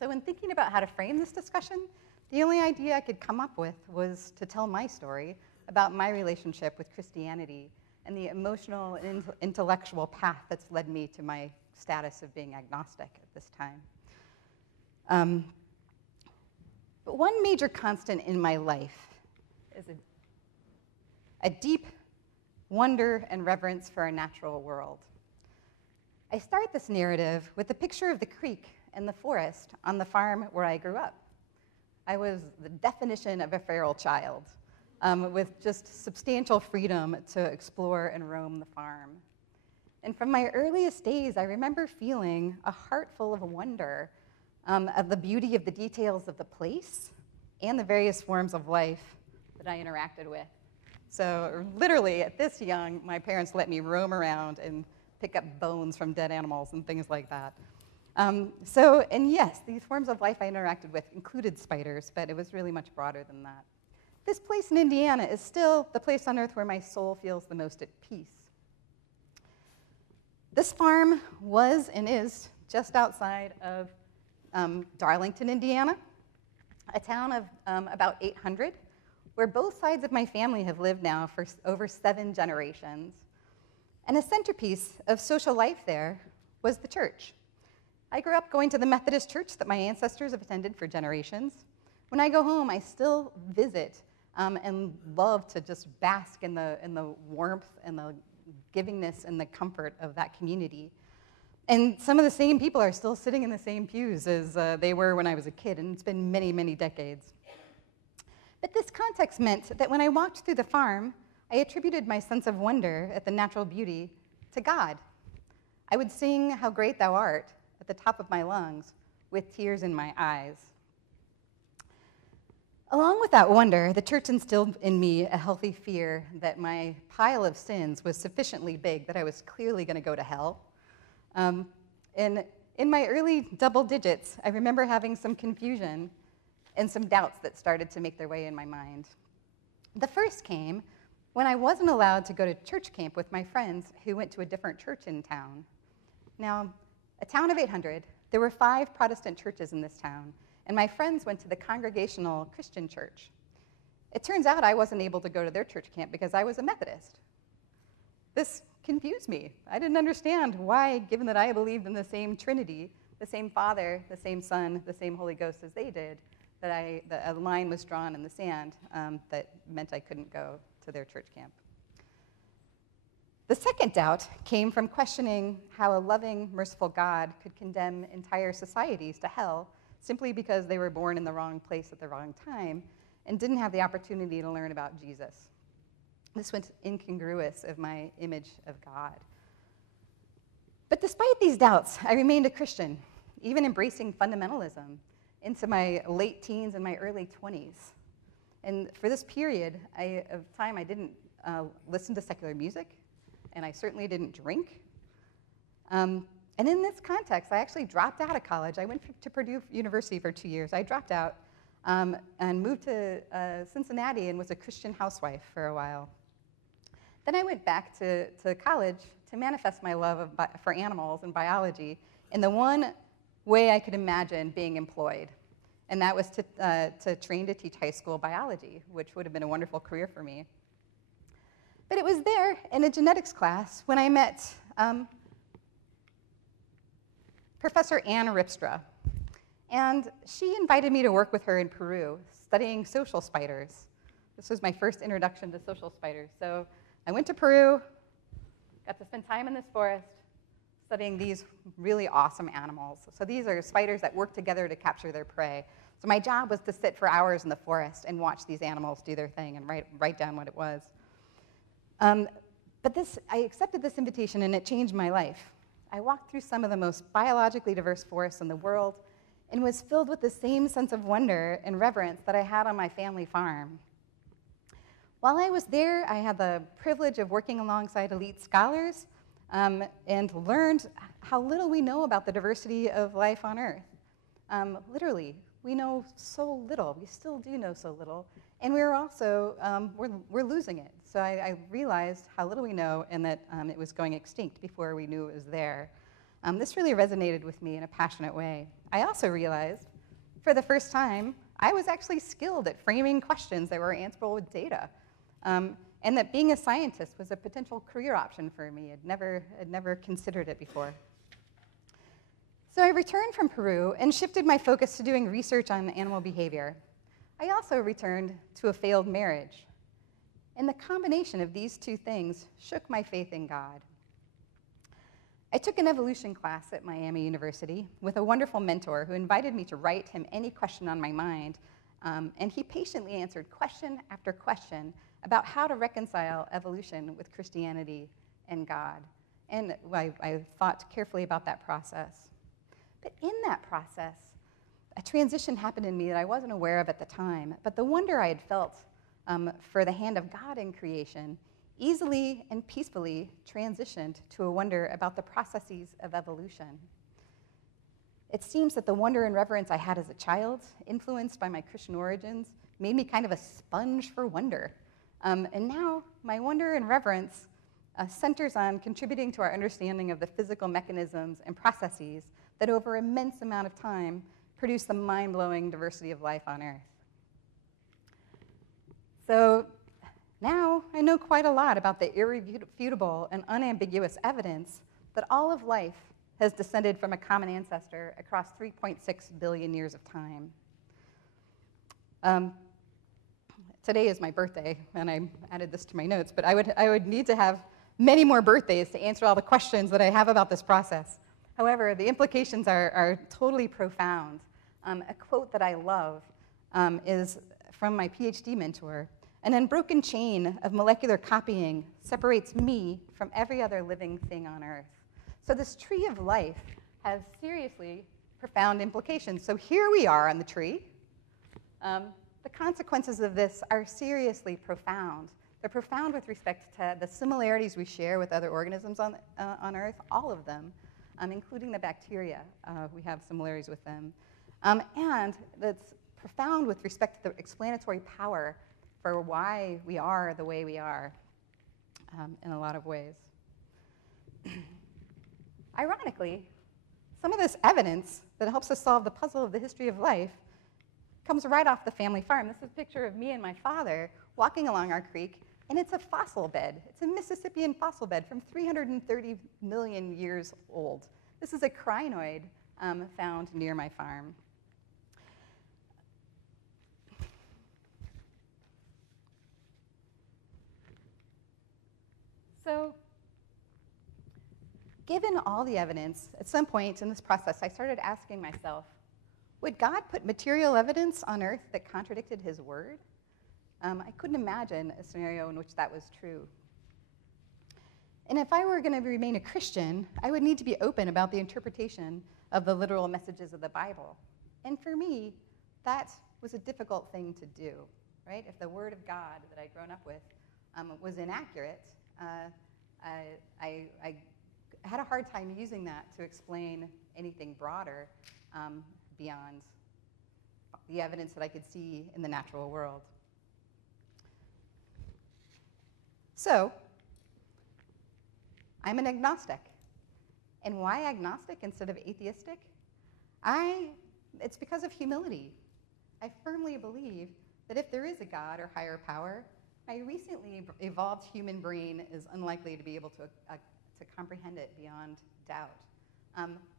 So in thinking about how to frame this discussion, the only idea I could come up with was to tell my story about my relationship with Christianity and the emotional and intellectual path that's led me to my status of being agnostic at this time. But one major constant in my life is a deep wonder and reverence for our natural world. I start this narrative with a picture of the creek and the forest on the farm where I grew up. I was the definition of a feral child, with just substantial freedom to explore and roam the farm. And from my earliest days, I remember feeling a heart full of wonder of the beauty of the details of the place and the various forms of life that I interacted with. So literally, at this young, my parents let me roam around and pick up bones from dead animals and things like that. And yes, these forms of life I interacted with included spiders, but it was really much broader than that. This place in Indiana is still the place on earth where my soul feels the most at peace. This farm was and is just outside of Darlington, Indiana, a town of about 800, where both sides of my family have lived now for over 7 generations. And a centerpiece of social life there was the church. I grew up going to the Methodist church that my ancestors have attended for generations. When I go home, I still visit and love to just bask in the warmth and the givingness and the comfort of that community. And some of the same people are still sitting in the same pews as they were when I was a kid, and it's been many, many decades. But this context meant that when I walked through the farm, I attributed my sense of wonder at the natural beauty to God. I would sing "How Great Thou Art" at the top of my lungs with tears in my eyes. Along with that wonder, the church instilled in me a healthy fear that my pile of sins was sufficiently big that I was clearly going to go to hell. And in my early double digits, I remember having some confusion and some doubts that started to make their way in my mind. The first came when I wasn't allowed to go to church camp with my friends who went to a different church in town. Now, a town of 800, there were 5 Protestant churches in this town, and my friends went to the Congregational Christian Church. It turns out I wasn't able to go to their church camp because I was a Methodist. This confused me. I didn't understand why, given that I believed in the same Trinity, the same Father, the same Son, the same Holy Ghost as they did, that a line was drawn in the sand that meant I couldn't go to their church camp. The second doubt came from questioning how a loving, merciful God could condemn entire societies to hell simply because they were born in the wrong place at the wrong time and didn't have the opportunity to learn about Jesus. This was incongruous of my image of God. But despite these doubts, I remained a Christian, even embracing fundamentalism into my late teens and my early 20s. And for this period of time, I didn't listen to secular music, and I certainly didn't drink. And in this context, I actually dropped out of college. I went to Purdue University for 2 years. I dropped out and moved to Cincinnati and was a Christian housewife for a while. Then I went back to college to manifest my love for animals and biology in the one way I could imagine being employed, and that was to train to teach high school biology, which would have been a wonderful career for me. But it was there in a genetics class when I met Professor Ann Ripstra. And she invited me to work with her in Peru, studying social spiders. This was my first introduction to social spiders. So I went to Peru, got to spend time in this forest, studying these really awesome animals. So these are spiders that work together to capture their prey. So my job was to sit for hours in the forest and watch these animals do their thing and write down what it was. But I accepted this invitation, and it changed my life. I walked through some of the most biologically diverse forests in the world and was filled with the same sense of wonder and reverence that I had on my family farm. While I was there, I had the privilege of working alongside elite scholars and learned how little we know about the diversity of life on Earth. Literally, we know so little. We still do know so little. And we're also, we're losing it. So I realized how little we know and that it was going extinct before we knew it was there. This really resonated with me in a passionate way. I also realized, for the first time, I was actually skilled at framing questions that were answerable with data. And that being a scientist was a potential career option for me. I'd never considered it before. So I returned from Peru and shifted my focus to doing research on animal behavior. I also returned to a failed marriage. And the combination of these two things shook my faith in God. I took an evolution class at Miami University with a wonderful mentor who invited me to write him any question on my mind, and he patiently answered question after question about how to reconcile evolution with Christianity and God. And I thought carefully about that process. But in that process, a transition happened in me that I wasn't aware of at the time, but the wonder I had felt for the hand of God in creation easily and peacefully transitioned to a wonder about the processes of evolution. It seems that the wonder and reverence I had as a child, influenced by my Christian origins, made me kind of a sponge for wonder. And now my wonder and reverence centers on contributing to our understanding of the physical mechanisms and processes that over an immense amount of time produce the mind-blowing diversity of life on Earth. So now I know quite a lot about the irrefutable and unambiguous evidence that all of life has descended from a common ancestor across 3.6 billion years of time. Today is my birthday, and I added this to my notes, but I would need to have many more birthdays to answer all the questions that I have about this process. However, the implications are totally profound. A quote that I love is from my PhD mentor: "An unbroken chain of molecular copying separates me from every other living thing on Earth." So this tree of life has seriously profound implications. So here we are on the tree. The consequences of this are seriously profound. They're profound with respect to the similarities we share with other organisms on Earth, all of them, including the bacteria. We have similarities with them. And that's profound with respect to the explanatory power for why we are the way we are in a lot of ways. Ironically, some of this evidence that helps us solve the puzzle of the history of life comes right off the family farm. This is a picture of me and my father walking along our creek, and it's a fossil bed. It's a Mississippian fossil bed from 330 million years old. This is a crinoid found near my farm. So, given all the evidence, at some point in this process, I started asking myself, would God put material evidence on Earth that contradicted his word? I couldn't imagine a scenario in which that was true. And if I were going to remain a Christian, I would need to be open about the interpretation of the literal messages of the Bible. And for me, that was a difficult thing to do, right? If the word of God that I'd grown up with was inaccurate, I had a hard time using that to explain anything broader beyond the evidence that I could see in the natural world. So, I'm an agnostic. And why agnostic instead of atheistic? It's because of humility. I firmly believe that if there is a God or higher power, my recently evolved human brain is unlikely to be able to comprehend it beyond doubt.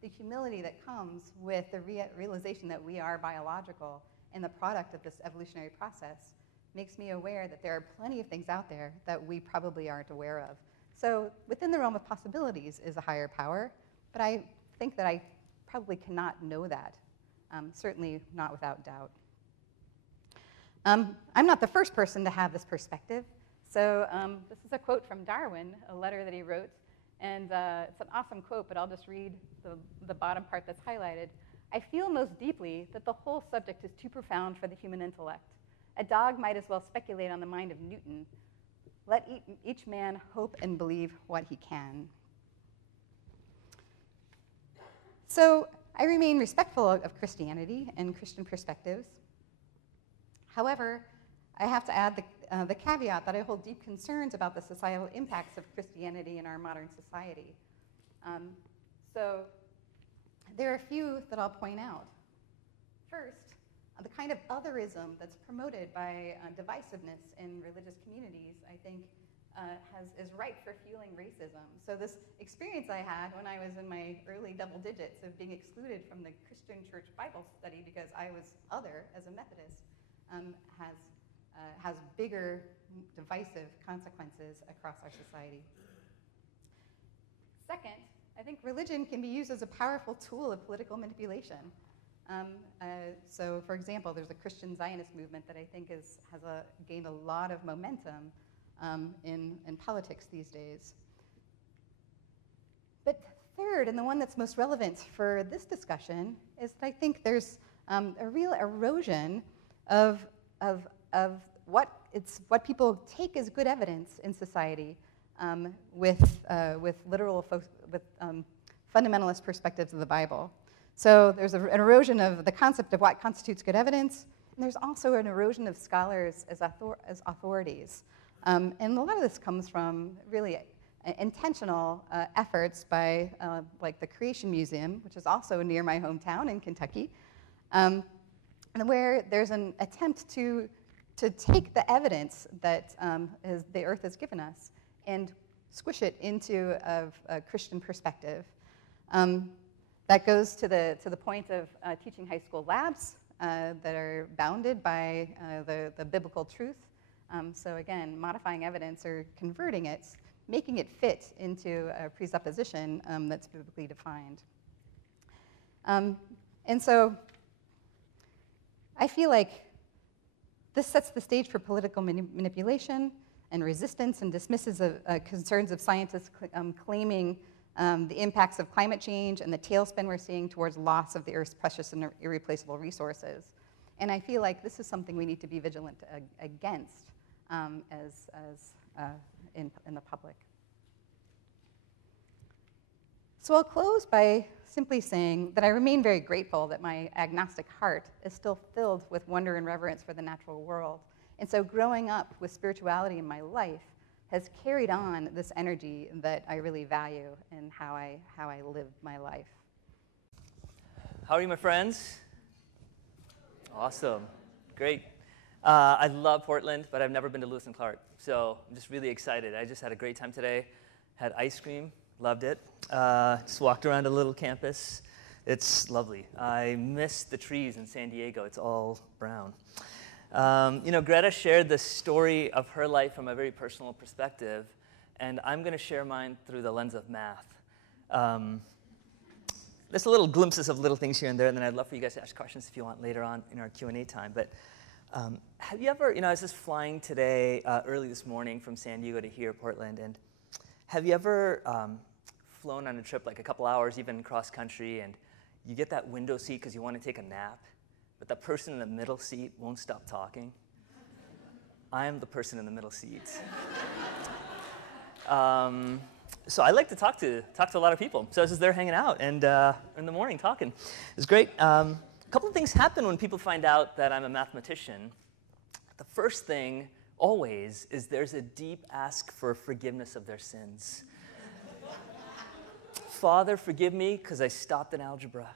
The humility that comes with the realization that we are biological and the product of this evolutionary process makes me aware that there are plenty of things out there that we probably aren't aware of. So within the realm of possibilities is a higher power, but I think that I probably cannot know that, certainly not without doubt. I'm not the first person to have this perspective. So this is a quote from Darwin, a letter that he wrote. And it's an awesome quote, but I'll just read the bottom part that's highlighted. "I feel most deeply that the whole subject is too profound for the human intellect. A dog might as well speculate on the mind of Newton. Let each man hope and believe what he can." So I remain respectful of Christianity and Christian perspectives. However, I have to add the caveat that I hold deep concerns about the societal impacts of Christianity in our modern society. So there are a few that I'll point out. First, the kind of otherism that's promoted by divisiveness in religious communities, I think, is ripe for fueling racism. So this experience I had when I was in my early double digits of being excluded from the Christian church Bible study because I was other as a Methodist has bigger divisive consequences across our society. Second, I think religion can be used as a powerful tool of political manipulation. So, for example, there's a Christian Zionist movement that I think has gained a lot of momentum in politics these days. But third, and the one that's most relevant for this discussion, is that I think there's a real erosion of what people take as good evidence in society with fundamentalist perspectives of the Bible. So there's an erosion of the concept of what constitutes good evidence, and there's also an erosion of scholars as authorities. And a lot of this comes from really intentional efforts by like the Creation Museum, which is also near my hometown in Kentucky, and where there's an attempt to take the evidence that the earth has given us and squish it into a Christian perspective. That goes to the point of teaching high school labs that are bounded by the biblical truth. So again, modifying evidence or converting it, making it fit into a presupposition that's biblically defined. And so I feel like this sets the stage for political manipulation and resistance and dismisses concerns of scientists claiming the impacts of climate change and the tailspin we're seeing towards loss of the Earth's precious and irreplaceable resources. And I feel like this is something we need to be vigilant against in the public. So I'll close by simply saying that I remain very grateful that my agnostic heart is still filled with wonder and reverence for the natural world. And so growing up with spirituality in my life has carried on this energy that I really value in how I live my life. How are you, my friends? Awesome. Great. I love Portland, but I've never been to Lewis and Clark, so I'm just really excited. I just had a great time today. Had ice cream, loved it. Just walked around a little campus. It's lovely. I miss the trees in San Diego. It's all brown. Greta shared the story of her life from a very personal perspective, and I'm going to share mine through the lens of math. There's little glimpses of little things here and there, and then I'd love for you guys to ask questions if you want later on in our Q&A time. But have you ever, I was just flying today, early this morning from San Diego to here, Portland, and have you ever flown on a trip like a couple hours, even cross country, and you get that window seat because you want to take a nap, but the person in the middle seat won't stop talking? I am the person in the middle seat. So I like to talk to a lot of people. So I was just there hanging out and in the morning talking. It was great. A couple of things happen when people find out that I'm a mathematician. The first thing, always, is there's a deep ask for forgiveness of their sins. Father, forgive me because I stopped in algebra.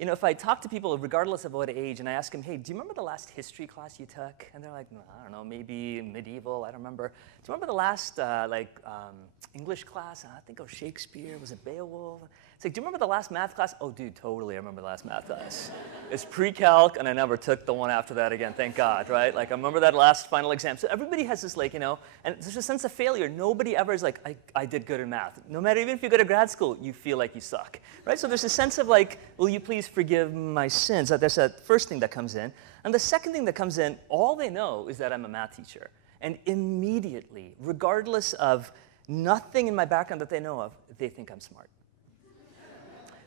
If I talk to people regardless of what age and I ask them, hey, do you remember the last history class you took? And they're like, I don't know, maybe medieval, I don't remember. Do you remember the last English class? I think it was Shakespeare, was it Beowulf? It's like, do you remember the last math class? Oh, dude, totally, I remember the last math class. It's pre-calc, and I never took the one after that again, thank God, right? Like, I remember that last final exam. So everybody has this, and there's a sense of failure. Nobody ever is like, I did good in math. No matter, even if you go to grad school, you feel like you suck, right? So there's a sense of will you please forgive my sins? That's the first thing that comes in. And the second thing that comes in, all they know is that I'm a math teacher. And immediately, regardless of nothing in my background that they know of, they think I'm smart.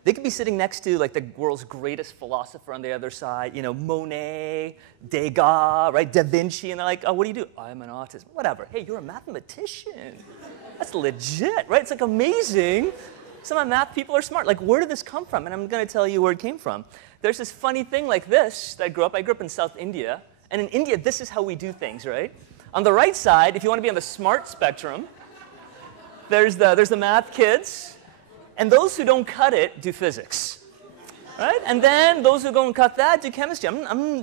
They could be sitting next to the world's greatest philosopher on the other side, Monet, Degas, right, Da Vinci, and they're like, oh, what do you do? I'm an artist. Whatever. Hey, you're a mathematician. That's legit, right? It's amazing Some of my math people are smart. Like, where did this come from? And I'm going to tell you where it came from. There's this funny thing like this that I grew up. I grew up in South India. And in India, this is how we do things, right? On the right side, if you want to be on the smart spectrum, there's the math kids. And those who don't cut it do physics. Right? And then those who go and cut that do chemistry.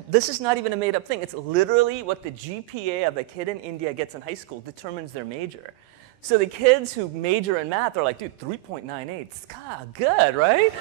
This is not even a made-up thing. It's literally what the GPA of a kid in India gets in high school determines their major. So the kids who major in math are like, dude, 3.98, God, good, right?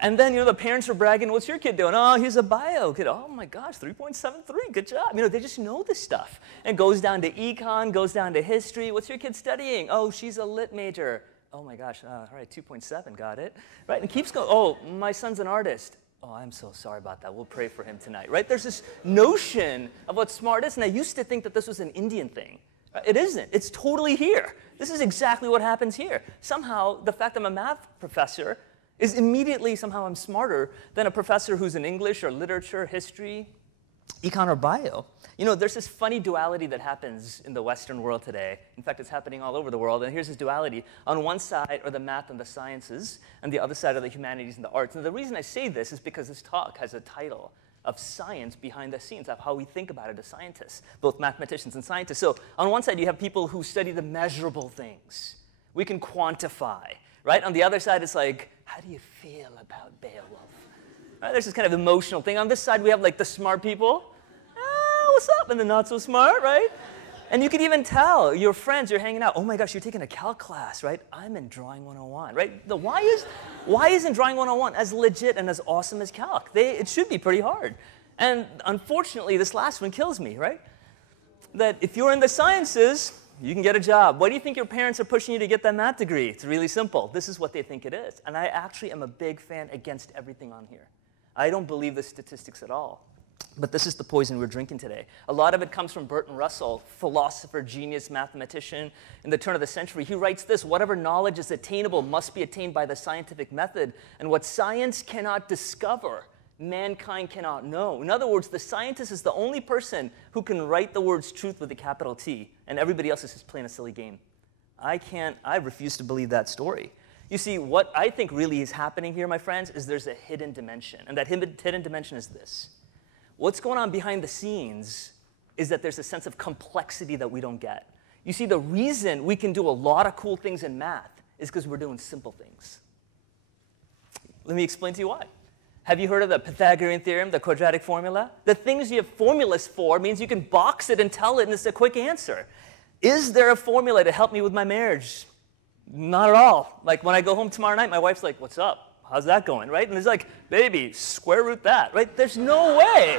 And then, the parents are bragging, what's your kid doing? Oh, he's a bio kid. Oh my gosh, 3.73, good job. They just know this stuff. And it goes down to econ, goes down to history. What's your kid studying? Oh, she's a lit major. Oh my gosh, all right, 2.7, got it. Right, and it keeps going, oh, my son's an artist. Oh, I'm so sorry about that. We'll pray for him tonight, right? There's this notion of what smart is, and I used to think that this was an Indian thing. It isn't. It's totally here. This is exactly what happens here. Somehow, the fact I'm a math professor is immediately somehow I'm smarter than a professor who's in English or literature, history, econ, or bio. There's this funny duality that happens in the Western world today. In fact, it's happening all over the world. And here's this duality. On one side are the math and the sciences, and the other side are the humanities and the arts. And the reason I say this is because this talk has a title of science behind the scenes, of how we think about it as scientists, both mathematicians and scientists. So on one side, you have people who study the measurable things. We can quantify, right? On the other side, it's like, how do you feel about Beowulf? Right? There's this kind of emotional thing. On this side, we have like the smart people. What's up? And the not so smart, right? And you can even tell your friends, you're hanging out. Oh my gosh, you're taking a calc class, right? I'm in Drawing 101, right? Why isn't Drawing 101 as legit and as awesome as calc? It should be pretty hard. And unfortunately, this last one kills me, right? That if you're in the sciences, you can get a job. Why do you think your parents are pushing you to get that math degree? It's really simple. This is what they think it is. And I actually am a big fan against everything on here. I don't believe the statistics at all. But this is the poison we're drinking today. A lot of it comes from Bertrand Russell, philosopher, genius, mathematician. In the turn of the century, he writes this: whatever knowledge is attainable must be attained by the scientific method. And what science cannot discover, mankind cannot know. In other words, the scientist is the only person who can write the words truth with a capital T, and everybody else is just playing a silly game. I refuse to believe that story. You see, what I think really is happening here, my friends, is there's a hidden dimension. And that hidden dimension is this. What's going on behind the scenes is that there's a sense of complexity that we don't get. You see, the reason we can do a lot of cool things in math is because we're doing simple things. Let me explain to you why. Have you heard of the Pythagorean theorem, the quadratic formula? The things you have formulas for means you can box it and tell it, and it's a quick answer. Is there a formula to help me with my marriage? Not at all. Like when I go home tomorrow night, my wife's like, what's up? How's that going, right? And it's like, baby, square root that, right? There's no way.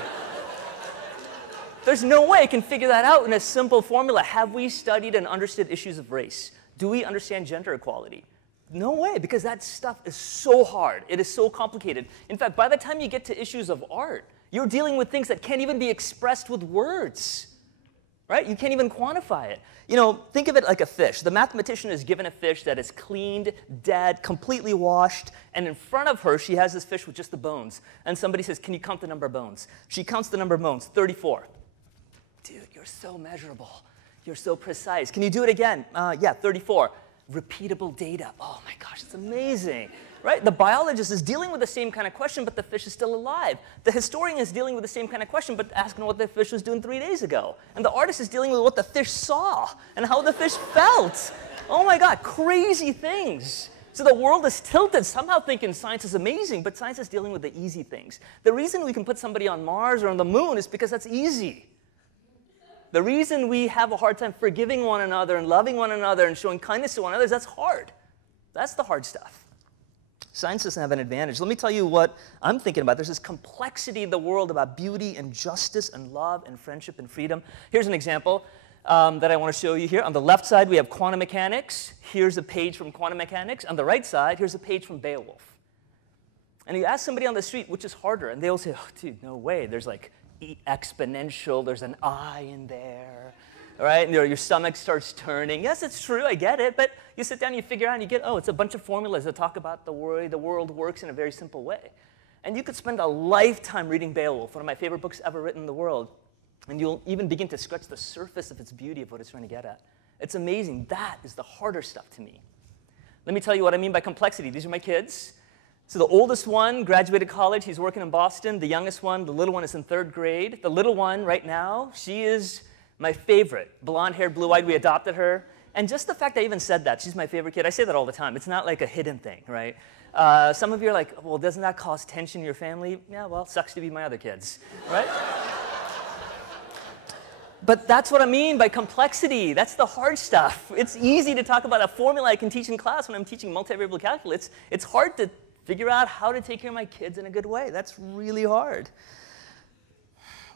There's no way I can figure that out in a simple formula. Have we studied and understood issues of race? Do we understand gender equality? No way, because that stuff is so hard. It is so complicated. In fact, by the time you get to issues of art, you're dealing with things that can't even be expressed with words, right? You can't even quantify it. Think of it like a fish. The mathematician is given a fish that is cleaned, dead, completely washed, and in front of her, she has this fish with just the bones. And somebody says, can you count the number of bones? She counts the number of bones, 34. Dude, you're so measurable. You're so precise. Can you do it again? Yeah, 34. Repeatable data. Oh my gosh, it's amazing. Right? The biologist is dealing with the same kind of question, but the fish is still alive. The historian is dealing with the same kind of question, but asking what the fish was doing 3 days ago. And the artist is dealing with what the fish saw and how the fish felt. Oh my God, crazy things. So the world is tilted, somehow thinking science is amazing, but science is dealing with the easy things. The reason we can put somebody on Mars or on the moon is because that's easy. The reason we have a hard time forgiving one another and loving one another and showing kindness to one another is that's hard. That's the hard stuff. Science doesn't have an advantage. Let me tell you what I'm thinking about. There's this complexity in the world about beauty and justice and love and friendship and freedom. Here's an example that I want to show you here. On the left side, we have quantum mechanics. Here's a page from quantum mechanics. On the right side, here's a page from Beowulf. And you ask somebody on the street, which is harder, and they'll say, oh, dude, no way. There's like exponential. There's an I in there. All right? And your stomach starts turning. Yes, it's true. I get it. But you sit down and you figure out and you get, oh, it's a bunch of formulas that talk about the way the world works in a very simple way. And you could spend a lifetime reading Beowulf, one of my favorite books ever written in the world. And you'll even begin to scratch the surface of its beauty of what it's trying to get at. It's amazing. That is the harder stuff to me. Let me tell you what I mean by complexity. These are my kids. So the oldest one graduated college. He's working in Boston. The youngest one, the little one, is in 3rd grade. The little one right now, she is my favorite. Blonde-haired, blue-eyed. We adopted her. And just the fact I even said that, she's my favorite kid, I say that all the time. It's not like a hidden thing, right? Some of you are like, well, doesn't that cause tension in your family? Yeah, well, sucks to be my other kids, right? But that's what I mean by complexity. That's the hard stuff. It's easy to talk about a formula I can teach in class when I'm teaching multivariable calculus. It's hard to figure out how to take care of my kids in a good way. That's really hard.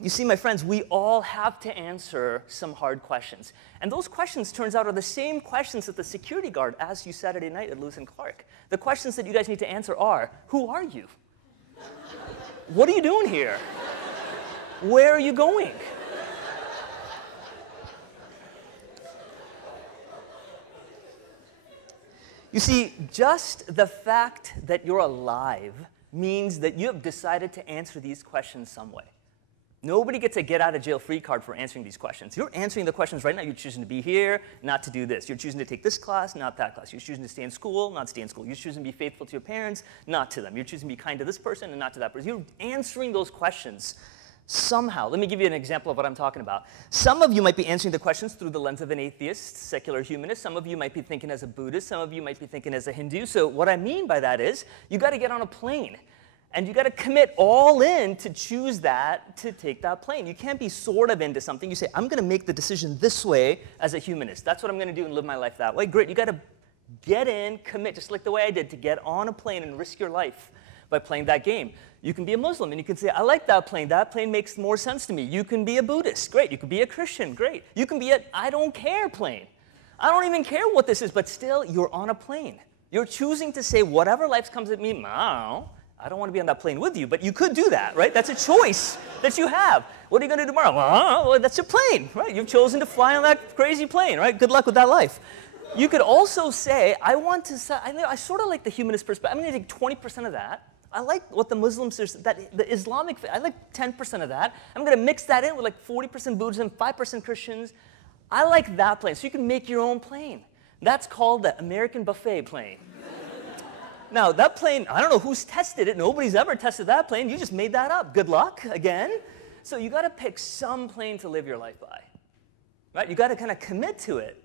You see, my friends, we all have to answer some hard questions. And those questions, turns out, are the same questions that the security guard asked you Saturday night at Lewis and Clark. The questions that you guys need to answer are, who are you? What are you doing here? Where are you going? You see, just the fact that you're alive means that you have decided to answer these questions some way. Nobody gets a get-out-of-jail-free card for answering these questions. You're answering the questions right now. You're choosing to be here, not to do this. You're choosing to take this class, not that class. You're choosing to stay in school, not stay in school. You're choosing to be faithful to your parents, not to them. You're choosing to be kind to this person and not to that person. You're answering those questions somehow. Let me give you an example of what I'm talking about. Some of you might be answering the questions through the lens of an atheist, secular humanist. Some of you might be thinking as a Buddhist. Some of you might be thinking as a Hindu. So what I mean by that is you got to get on a plane. And you got to commit all in to choose that, to take that plane. You can't be sort of into something. You say, I'm going to make the decision this way as a humanist. That's what I'm going to do and live my life that way. Great. You got to get in, commit, just like the way I did, to get on a plane and risk your life by playing that game. You can be a Muslim, and you can say, I like that plane. That plane makes more sense to me. You can be a Buddhist. Great. You can be a Christian. Great. You can be a I don't care plane. I don't even care what this is, but still, you're on a plane. You're choosing to say, whatever life comes at me, I don't want to be on that plane with you, but you could do that, right? That's a choice that you have. What are you going to do tomorrow? Well, that's your plane, right? You've chosen to fly on that crazy plane, right? Good luck with that life. You could also say, I sort of like the humanist perspective. I'm going to take 20% of that. I like what the Muslims are, the Islamic, I like 10% of that. I'm going to mix that in with like 40% Buddhism, 5% Christians. I like that plane. So you can make your own plane. That's called the American buffet plane. Now, that plane, I don't know who's tested it. Nobody's ever tested that plane. You just made that up. Good luck, again. So you got to pick some plane to live your life by, right? You got to kind of commit to it.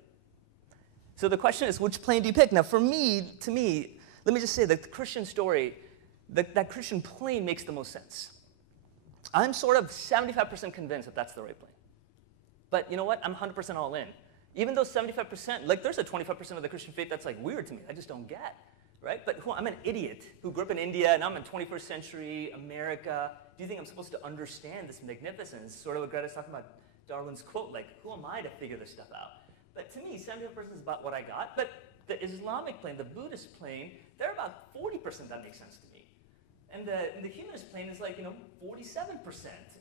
So the question is, which plane do you pick? Now, to me, let me just say that the Christian story, that Christian plane makes the most sense. I'm sort of 75% convinced that that's the right plane. But you know what? I'm 100% all in. Even though 75%, like there's a 25% of the Christian faith that's like weird to me. I just don't get. Right? But I'm an idiot who grew up in India, and I'm in 21st century America. Do you think I'm supposed to understand this magnificence? Sort of what Greta's talking about Darwin's quote, like, who am I to figure this stuff out? But to me, 75% is about what I got. But the Islamic plane, the Buddhist plane, they're about 40% that makes sense to me. And the humanist plane is like, 47%.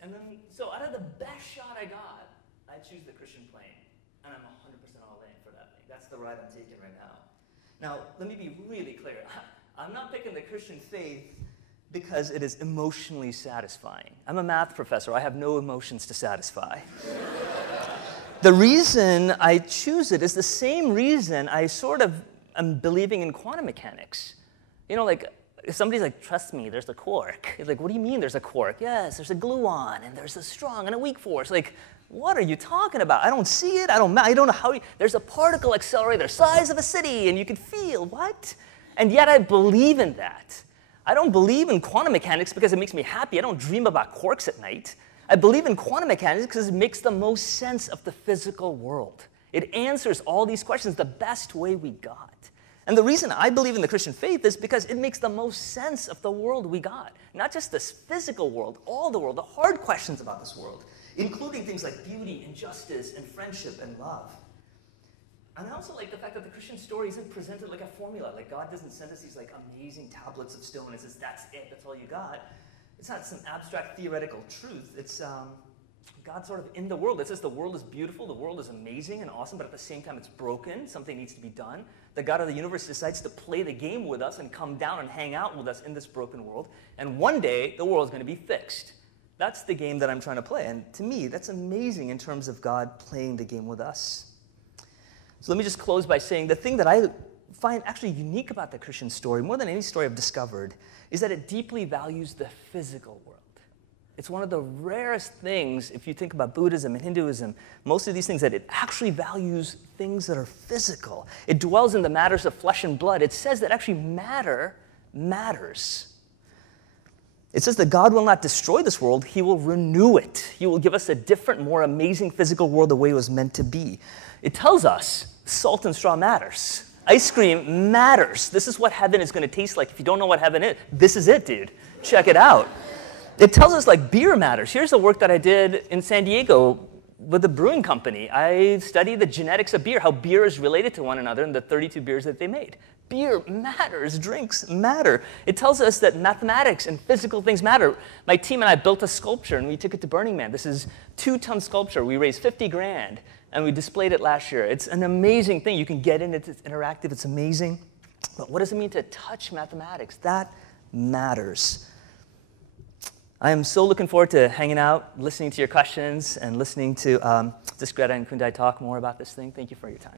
And then, so out of the best shot I got, I choose the Christian plane. And I'm 100% all in for that thing. That's the ride I'm taking right now. Now, let me be really clear. I'm not picking the Christian faith because it is emotionally satisfying. I'm a math professor. I have no emotions to satisfy. The reason I choose it is the same reason I sort of am believing in quantum mechanics. Like, if somebody's like, trust me, there's a quark. It's like, what do you mean there's a quark? Yes, there's a gluon, and there's a strong and a weak force. Like, what are you talking about? I don't see it. I don't know how there's a particle accelerator the size of a city, and you can feel, what? And yet I believe in that. I don't believe in quantum mechanics because it makes me happy. I don't dream about quarks at night. I believe in quantum mechanics because it makes the most sense of the physical world. It answers all these questions the best way we got. And the reason I believe in the Christian faith is because it makes the most sense of the world we got. Not just this physical world, all the world, the hard questions about this world, including things like beauty and justice and friendship and love. And I also like the fact that the Christian story isn't presented like a formula. Like God doesn't send us these like amazing tablets of stone and says, that's it, that's all you got. It's not some abstract theoretical truth. It's God sort of in the world. It says the world is beautiful, the world is amazing and awesome, but at the same time it's broken. Something needs to be done. The God of the universe decides to play the game with us and come down and hang out with us in this broken world. And one day, the world's going to be fixed. That's the game that I'm trying to play. And to me, that's amazing in terms of God playing the game with us. So let me just close by saying the thing that I find actually unique about the Christian story, more than any story I've discovered, is that it deeply values the physical world. It's one of the rarest things, if you think about Buddhism and Hinduism, most of these things, that it actually values things that are physical. It dwells in the matters of flesh and blood. It says that actually matter matters. It says that God will not destroy this world, he will renew it. He will give us a different, more amazing physical world the way it was meant to be. It tells us salt and straw matters. Ice cream matters. This is what heaven is going to taste like. If you don't know what heaven is, this is it, dude. Check it out. It tells us like beer matters. Here's the work that I did in San Diego with the brewing company. I studied the genetics of beer, how beer is related to one another, and the 32 beers that they made. Beer matters, drinks matter. It tells us that mathematics and physical things matter. My team and I built a sculpture, and we took it to Burning Man. This is a 2-ton sculpture. We raised 50 grand, and we displayed it last year. It's an amazing thing. You can get in it, it's interactive, it's amazing. But what does it mean to touch mathematics? That matters. I am so looking forward to hanging out, listening to your questions, and listening to Greta and Kundai talk more about this thing. Thank you for your time.